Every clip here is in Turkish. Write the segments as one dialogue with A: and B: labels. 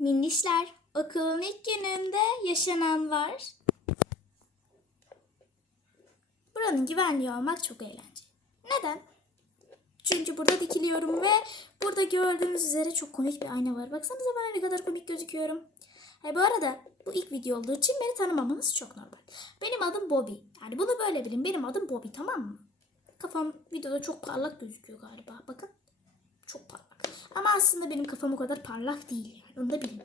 A: Minnişler, okulun ilk gününde yaşanan var. Buranın güvenliği olmak çok eğlenceli. Neden? Çünkü burada dikiliyorum ve burada gördüğünüz üzere çok komik bir ayna var. Baksanıza bana ne kadar komik gözüküyorum. Ha, bu arada bu ilk video olduğu için beni tanımamanız çok normal. Benim adım Bobby. Yani bunu böyle bilin. Benim adım Bobby tamam mı? Kafam videoda çok parlak gözüküyor galiba. Bakın. Çok parlak. Ama aslında benim kafam o kadar parlak değil yani. Onu da bilin.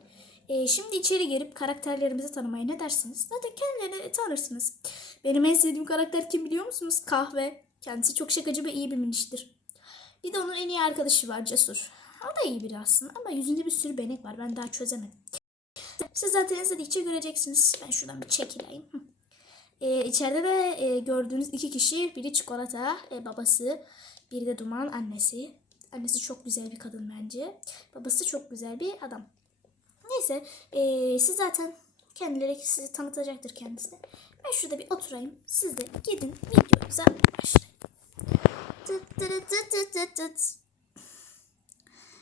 A: Ee, şimdi içeri girip karakterlerimizi tanımaya ne dersiniz? Zaten kendilerini tanırsınız. Benim en sevdiğim karakter kim biliyor musunuz? Kahve. Kendisi çok şakacı ve iyi bir miniştir. Bir de onun en iyi arkadaşı var Cesur. O da iyi biri aslında ama yüzünde bir sürü benek var. Ben daha çözemedim. Siz zaten izledikçe göreceksiniz. Ben şuradan bir çekileyim. Ee, içeride de e, gördüğünüz iki kişi. Biri çikolata, e, babası. Biri de duman, annesi. Annesi çok güzel bir kadın bence. Babası çok güzel bir adam. Neyse e, siz zaten kendileri sizi tanıtacaktır kendisi. Ben şurada bir oturayım. Siz de gidin videomuza başlayın.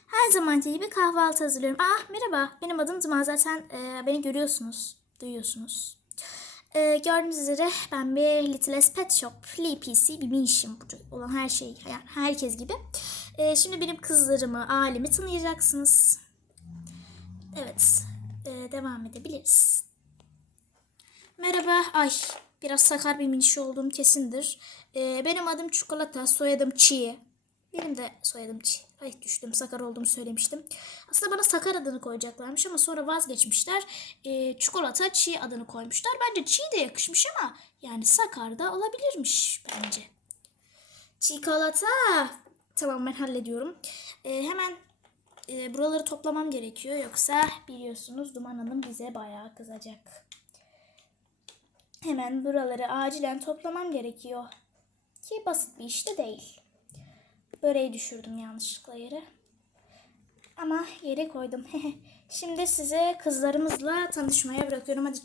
A: Her zamanki gibi kahvaltı hazırlıyorum. Ah merhaba benim adım Duman zaten e, beni görüyorsunuz, duyuyorsunuz. E, gördüğünüz üzere ben bir Little Pet Shop, Flea PC bir minişim burada olan her şey, yani herkes gibi. E, şimdi benim kızlarımı, ailemi tanıyacaksınız. Evet, e, devam edebiliriz. Merhaba, ay biraz sakar bir miniş olduğum kesindir. E, benim adım Çikolata, soyadım Çiğ. Benim de soyadım Çiğ. Ay düştüm, sakar olduğumu söylemiştim. Aslında bana sakar adını koyacaklarmış ama sonra vazgeçmişler. E, çikolata Çiğ adını koymuşlar. Bence Çiğ de yakışmış ama yani sakar da olabilirmiş bence. Çikolata. Tamam ben hallediyorum. E, hemen e, buraları toplamam gerekiyor. Yoksa biliyorsunuz Duman Hanım bize bayağı kızacak. Hemen buraları acilen toplamam gerekiyor. Ki basit bir iş de değil. Böreği düşürdüm yanlışlıkla yere. Ama yere koydum. Şimdi size kızlarımızla tanışmaya bırakıyorum. Hadi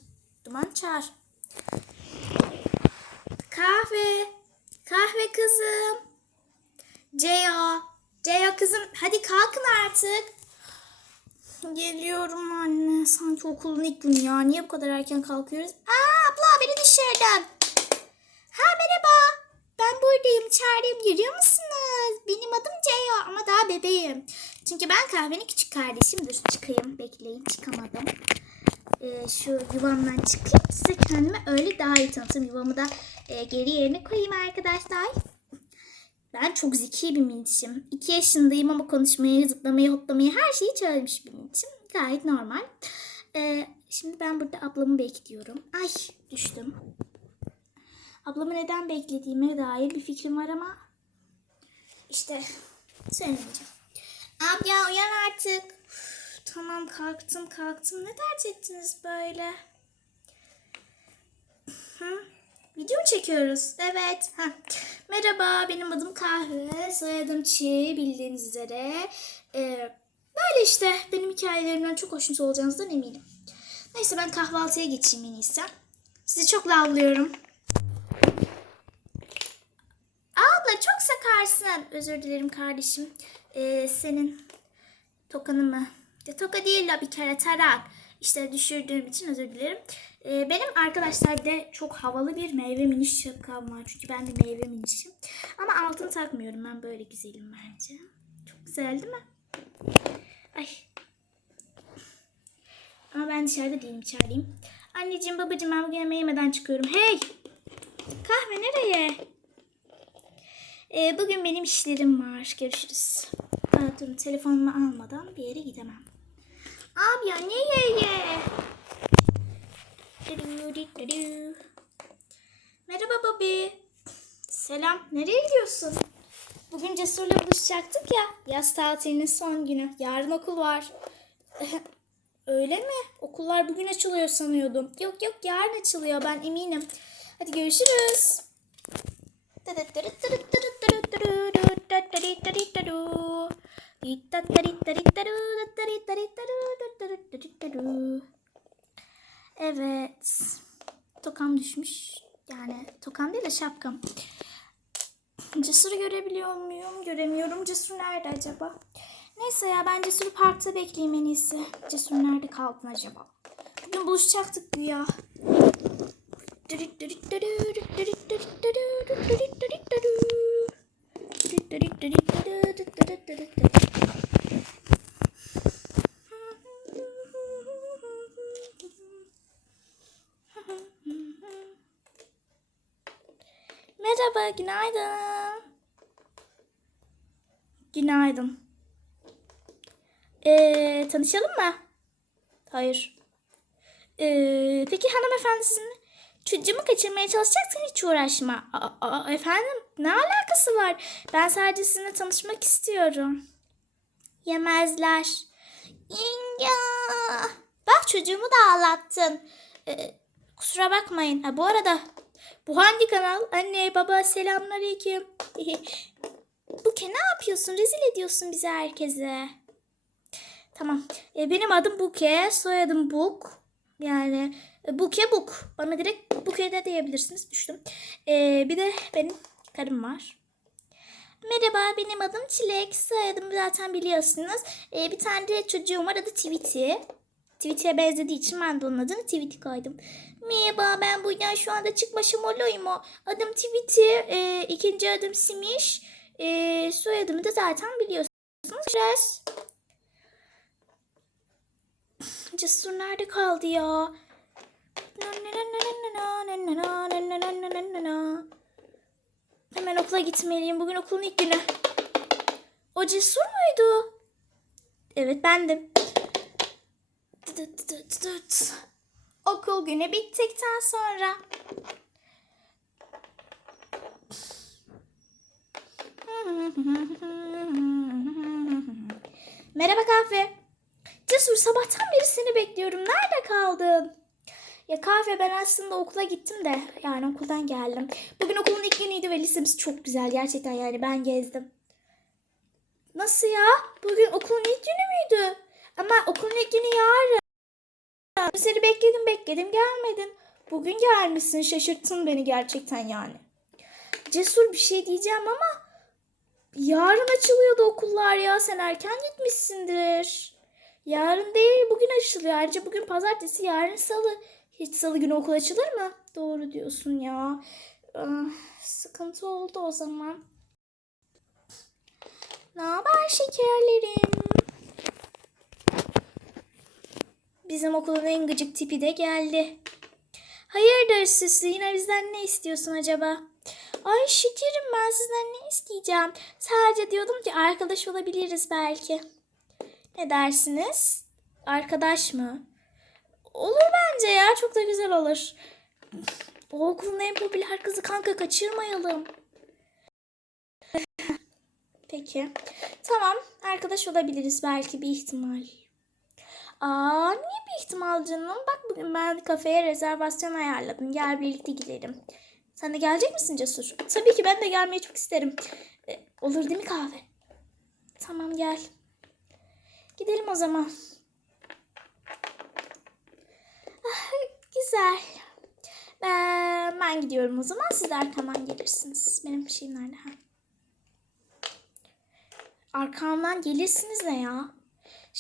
A: Duman çağır. Kahve. Kahve kızım. Ceyo. Ceyo kızım hadi kalkın artık. Geliyorum anne. Sanki okulun ilk günü ya. Niye bu kadar erken kalkıyoruz? Aa abla beni düşürdün. Ha merhaba. Ben buradayım. Çağırayım. Görüyor musunuz? Benim adım Ceyo ama daha bebeğim. Çünkü ben kahvenin küçük kardeşim. Dur çıkayım. Bekleyin. Çıkamadım. Ee, şu yuvamdan çıkayım. Size kendimi öyle daha iyi tanıtayım. Yuvamı da e, geri yerine koyayım arkadaşlar. Ben çok zeki bir minişim. 2 yaşındayım ama konuşmayı, zıplamayı, hoplamayı her şeyi çözmüş bir minişim. Gayet normal. Ee, şimdi ben burada ablamı bekliyorum. Ay düştüm. Ablamı neden beklediğime dair bir fikrim var ama işte söylemeyeceğim. Abla uyan artık. Tamam kalktım kalktım. Ne dert ettiniz böyle? Hı? Video mu çekiyoruz? Evet. Ha. Merhaba, benim adım Kahve, soyadım Çi, bildiğiniz üzere. Ee, böyle işte, benim hikayelerimden çok hoşnut olacağınızdan eminim. Neyse ben kahvaltıya geçeyim en iyisi. Sizi çok lavlıyorum. Abla çok sakarsın. Özür dilerim kardeşim. Ee, senin tokanı mı? Ya, toka değil la bir kere tarak. İşte düşürdüğüm için özür dilerim. Ee, benim arkadaşlar bir de çok havalı bir meyve miniş şapkam var. Çünkü ben de meyve minişim. Ama altın takmıyorum. Ben böyle güzelim bence. Çok güzel değil mi? Ay. Ama ben dışarıda değilim içerideyim. Anneciğim babacığım ben bugün yemeği yemeden çıkıyorum. Hey! Kahve nereye? Ee, bugün benim işlerim var. Görüşürüz. Aa, durun telefonumu almadan bir yere gidemem. Abi ya nereye? Merhaba Bobby. Selam. Nereye gidiyorsun? Bugün Cesur'la buluşacaktık ya. Yaz tatilinin son günü. Yarın okul var. Öyle mi? Okullar bugün açılıyor sanıyordum. Yok yok yarın açılıyor ben eminim. Hadi görüşürüz. Evet. Tokam düşmüş. Yani tokam değil de şapkam. Cesur'u görebiliyor muyum? Göremiyorum. Cesur nerede acaba? Neyse ya ben Cesur'u parkta bekleyeyim en iyisi. Cesur nerede kaldın acaba? Bugün buluşacaktık güya. Merhaba, günaydın. Günaydın. Ee, tanışalım mı? Hayır. Ee, peki hanımefendi sizin çocuğumu kaçırmaya çalışacaksan hiç uğraşma. Aa, aa, efendim ne alakası var? Ben sadece sizinle tanışmak istiyorum. Yemezler. Yenge. Bak çocuğumu da ağlattın. Ee, kusura bakmayın. Ha, bu arada bu hangi kanal? Anne baba selamünaleyküm. Buke ne yapıyorsun? Rezil ediyorsun bizi herkese. Tamam. E, benim adım Buke, soyadım Buk. Yani e, Buke Buk. Bana direkt Buke de diyebilirsiniz. Düştüm. E, bir de benim karım var. Merhaba benim adım Çilek. Soyadımı zaten biliyorsunuz. E, bir tane de çocuğum var adı Tweety. Tweety'ye benzediği için ben de onun adını Tweety koydum. Merhaba ben buradan şu anda çıkmışım olayım o. Adım Tweety. E, ikinci adım Simiş. E, soyadımı da zaten biliyorsunuz. Res. Cesur nerede kaldı ya? Hemen okula gitmeliyim. Bugün okulun ilk günü. O cesur muydu? Evet bendim. Okul günü bittikten sonra. Merhaba kahve. Cesur sabahtan beri seni bekliyorum. Nerede kaldın? Ya kahve ben aslında okula gittim de yani okuldan geldim. Bugün okulun ilk günüydü ve lisemiz çok güzel gerçekten yani ben gezdim. Nasıl ya? Bugün okulun ilk günü müydü? Ama okulun ilk günü yarın. Seni bekledim bekledim gelmedin. Bugün gelmişsin şaşırttın beni gerçekten yani. Cesur bir şey diyeceğim ama yarın açılıyordu okullar ya sen erken gitmişsindir. Yarın değil bugün açılıyor. Ayrıca bugün pazartesi yarın salı. Hiç salı günü okul açılır mı? Doğru diyorsun ya. Ah, sıkıntı oldu o zaman. Ne haber şekerlerim? Bizim okulun en gıcık tipi de geldi. Hayırdır süslü yine bizden ne istiyorsun acaba? Ay şekerim ben sizden ne isteyeceğim? Sadece diyordum ki arkadaş olabiliriz belki. Ne dersiniz? Arkadaş mı? Olur bence ya. Çok da güzel olur. O okulun en popüler kızı kanka kaçırmayalım. Peki. Tamam. Arkadaş olabiliriz belki bir ihtimal. Aa niye bir ihtimal canım? Bak bugün ben kafeye rezervasyon ayarladım. Gel birlikte gidelim. Sen de gelecek misin Cesur? Tabii ki ben de gelmeyi çok isterim. Ee, olur değil mi kahve? Tamam gel. Gidelim o zaman. Ah, güzel. Ben, ben gidiyorum o zaman. Siz de arkamdan gelirsiniz. Benim şeyim nerede? Ha. Arkamdan gelirsiniz ne ya?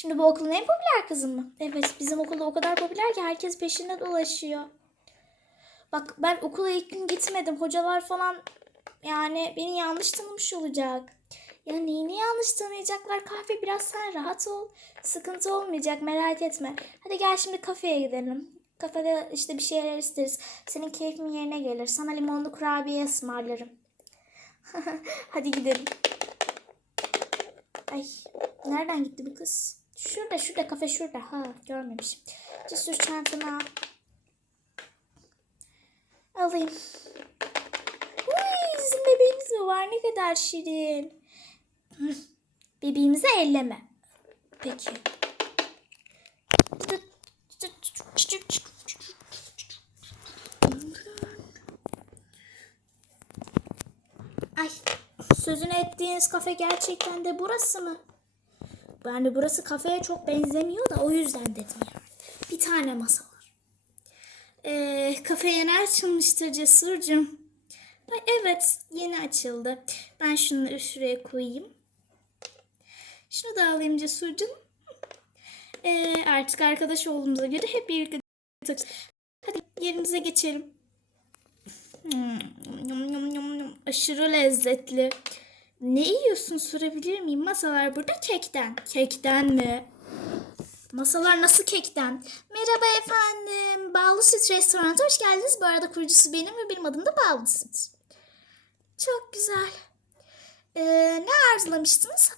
A: Şimdi bu okulun en popüler kızı mı? Evet bizim okulda o kadar popüler ki herkes peşinde dolaşıyor. Bak ben okula ilk gün gitmedim. Hocalar falan yani beni yanlış tanımış olacak. Ya neyini yanlış tanıyacaklar? Kahve biraz sen rahat ol. Sıkıntı olmayacak merak etme. Hadi gel şimdi kafeye gidelim. Kafede işte bir şeyler isteriz. Senin keyfin yerine gelir. Sana limonlu kurabiye ısmarlarım. Hadi gidelim. Ay nereden gitti bu kız? Şurada şurada kafe şurada. Ha görmemişim. Cesur çantanı al. Alayım. Uy, sizin bebeğiniz mi var? Ne kadar şirin. Bebeğimizi elleme. Peki. Ay, sözünü ettiğiniz kafe gerçekten de burası mı? Yani burası kafeye çok benzemiyor da o yüzden dedim yani. Bir tane masa var. Ee, kafe yeni açılmıştır Cesur'cum. Evet yeni açıldı. Ben şunları şuraya koyayım. Şunu da alayım Cesur'cum. Ee, artık arkadaş olduğumuza göre hep birlikte. Hadi yerimize geçelim. Hmm, yum, yum, yum, yum. Aşırı lezzetli. Ne yiyorsun sorabilir miyim? Masalar burada kekten. Kekten mi? Masalar nasıl kekten? Merhaba efendim. Bağlı Süt Restoran'a hoş geldiniz. Bu arada kurucusu benim ve benim adım da Bağlı Süt. Çok güzel. Ee, ne arzulamıştınız?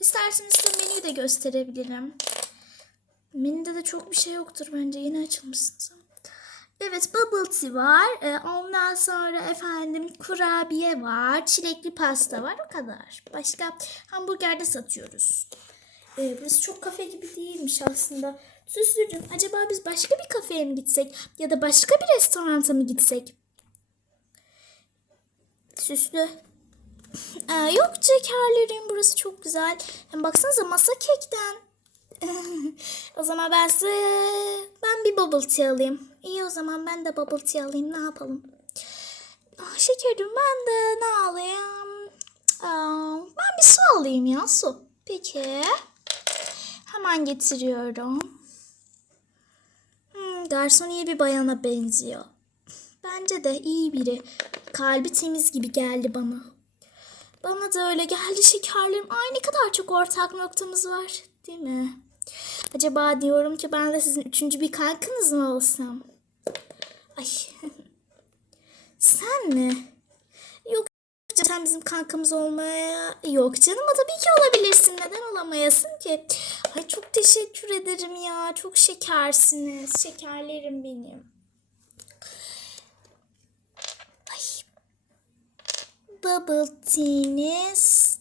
A: İsterseniz size menüyü de gösterebilirim. Menüde de çok bir şey yoktur bence. Yeni açılmışsınız. Evet bubble tea var. Ee, ondan sonra efendim kurabiye var. Çilekli pasta var. O kadar. Başka hamburger de satıyoruz. Ee, burası çok kafe gibi değilmiş aslında. Süslücüm acaba biz başka bir kafeye mi gitsek? Ya da başka bir restoranta mı gitsek? Süslü. Ee, yok şekerlerim burası çok güzel. Hem baksanıza masa kekten. o zaman ben size ben bir bubble tea alayım. İyi o zaman ben de bubble tea alayım. Ne yapalım? Ah, şekerim ben de ne alayım? Aa, ben bir su alayım ya su. Peki. Hemen getiriyorum. Hmm, garson iyi bir bayana benziyor. Bence de iyi biri. Kalbi temiz gibi geldi bana. Bana da öyle geldi şekerlerim. Ay ne kadar çok ortak noktamız var. Değil mi? Acaba diyorum ki ben de sizin üçüncü bir kankanız mı olsam? Ay. Sen mi? Yok sen bizim kankamız olmaya... Yok canım tabii ki olabilirsin. Neden olamayasın ki? Ay çok teşekkür ederim ya. Çok şekersiniz. Şekerlerim benim. Ay. Bubble tea'niz.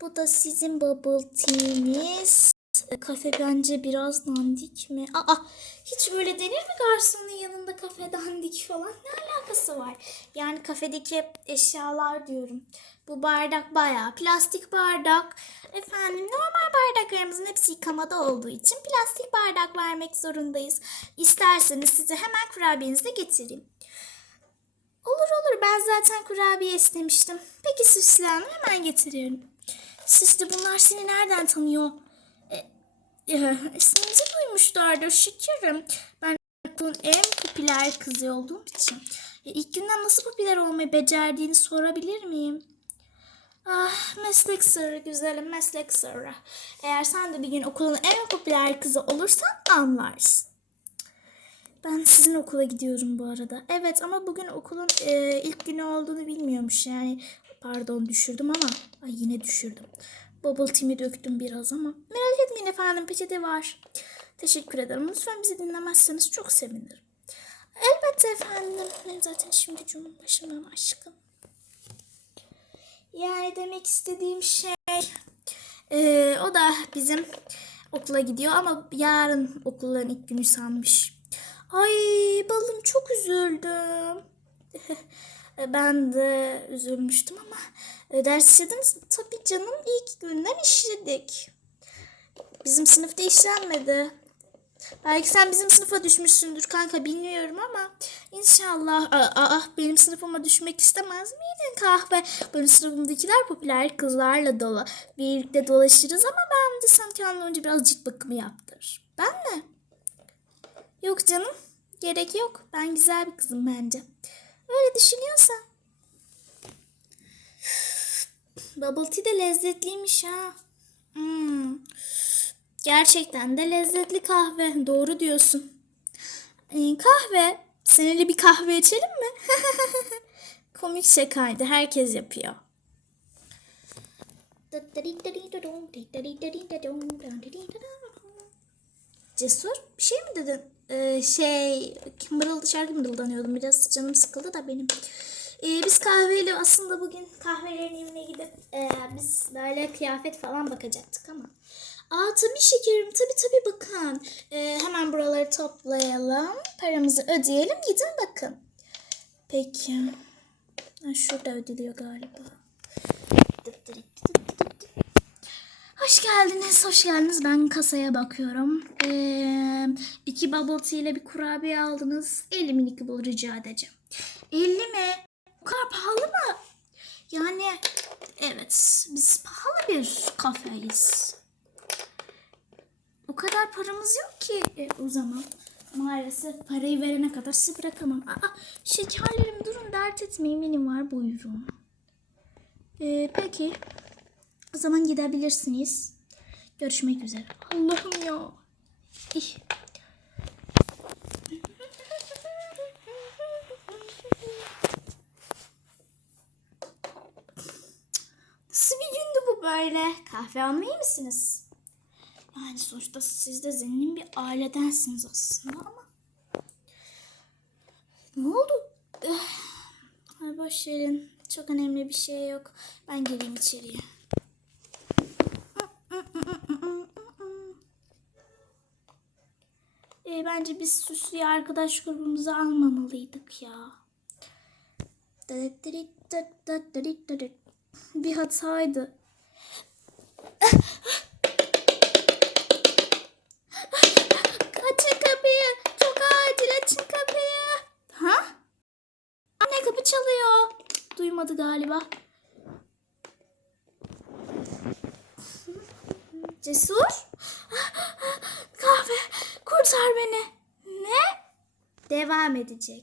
A: Bu da sizin bubble tea'niz. E, Kafe bence biraz dandik mi? Aa, hiç böyle denir mi garsonun yanında kafe dandik falan? Ne alakası var? Yani kafedeki eşyalar diyorum. Bu bardak bayağı plastik bardak. Efendim normal bardaklarımızın hepsi yıkamada olduğu için plastik bardak vermek zorundayız. İsterseniz size hemen kurabiyenizi de getireyim. Olur olur ben zaten kurabiye istemiştim. Peki Süslü hemen getiriyorum. Süslü bunlar seni nereden tanıyor? Ya, isminizi duymuşlardır şekerim. Ben okulun en popüler kızı olduğum için. İlk günden nasıl popüler olmayı becerdiğini sorabilir miyim? Ah meslek sırrı güzelim meslek sırrı. Eğer sen de bir gün okulun en popüler kızı olursan anlarsın. Ben sizin okula gidiyorum bu arada. Evet ama bugün okulun e, ilk günü olduğunu bilmiyormuş yani. Pardon düşürdüm ama. Ay yine düşürdüm. Bubble tea'mi döktüm biraz ama. Merak etmeyin efendim peçete var. Teşekkür ederim. Lütfen bizi dinlemezseniz çok sevinirim. Elbette efendim. Benim zaten şimdi cumhurbaşımım aşkım. Yani demek istediğim şey e, o da bizim okula gidiyor ama yarın okulların ilk günü sanmış. Ay balım çok üzüldüm. ben de üzülmüştüm ama e, ders işlediniz? Tabii canım ilk günden işledik. Bizim sınıfta işlenmedi. Belki sen bizim sınıfa düşmüşsündür kanka bilmiyorum ama inşallah aa, aa, benim sınıfıma düşmek istemez miydin kahve? Benim sınıfımdakiler popüler kızlarla dolu. Birlikte dolaşırız ama ben de sen kendine önce biraz cilt bakımı yaptır. Ben mi? Yok canım gerek yok. Ben güzel bir kızım bence. Öyle düşünüyorsan. Bubble tea de lezzetliymiş ha. Hmm. Gerçekten de lezzetli kahve. Doğru diyorsun. Ee, kahve. Seninle bir kahve içelim mi? Komik şakaydı. Herkes yapıyor. Cesur bir şey mi dedin? Ee, şey mırıldı şarkı mırıldanıyordum biraz canım sıkıldı da benim. Ee, biz kahveyle aslında bugün kahvelerin evine gidip e, biz böyle kıyafet falan bakacaktık ama. Aa tabii şekerim tabii tabii bakın. Ee, hemen buraları toplayalım. Paramızı ödeyelim gidin bakın. Peki. Ha, şurada ödülüyor galiba. Hoş geldiniz, hoş geldiniz. Ben kasaya bakıyorum. Ee, iki bubble tea ile bir kurabiye aldınız. 50 minik bul rica edeceğim. 50 mi? Bu kadar pahalı mı? Yani evet biz pahalı bir kafeyiz. o kadar paramız yok ki. E, o zaman maalesef parayı verene kadar sizi bırakamam. Aa, şekerlerim durun dert etmeyin benim var buyurun. E, peki. O zaman gidebilirsiniz. Görüşmek üzere. Allah'ım ya. İh. Nasıl bir gündü bu böyle? Kahve almayı mısınız? Yani sonuçta siz de zengin bir ailedensiniz aslında ama. Ne oldu? Eh, Ay boş verin. Çok önemli bir şey yok. Ben geleyim içeriye. E, bence biz süslü arkadaş grubumuza almamalıydık ya. Bir hataydı. Açın kapıyı. Çok acil açın kapıyı. Ha? Anne kapı çalıyor. Duymadı galiba. Cesur. Kahve kurtar beni. Ne? Devam edecek.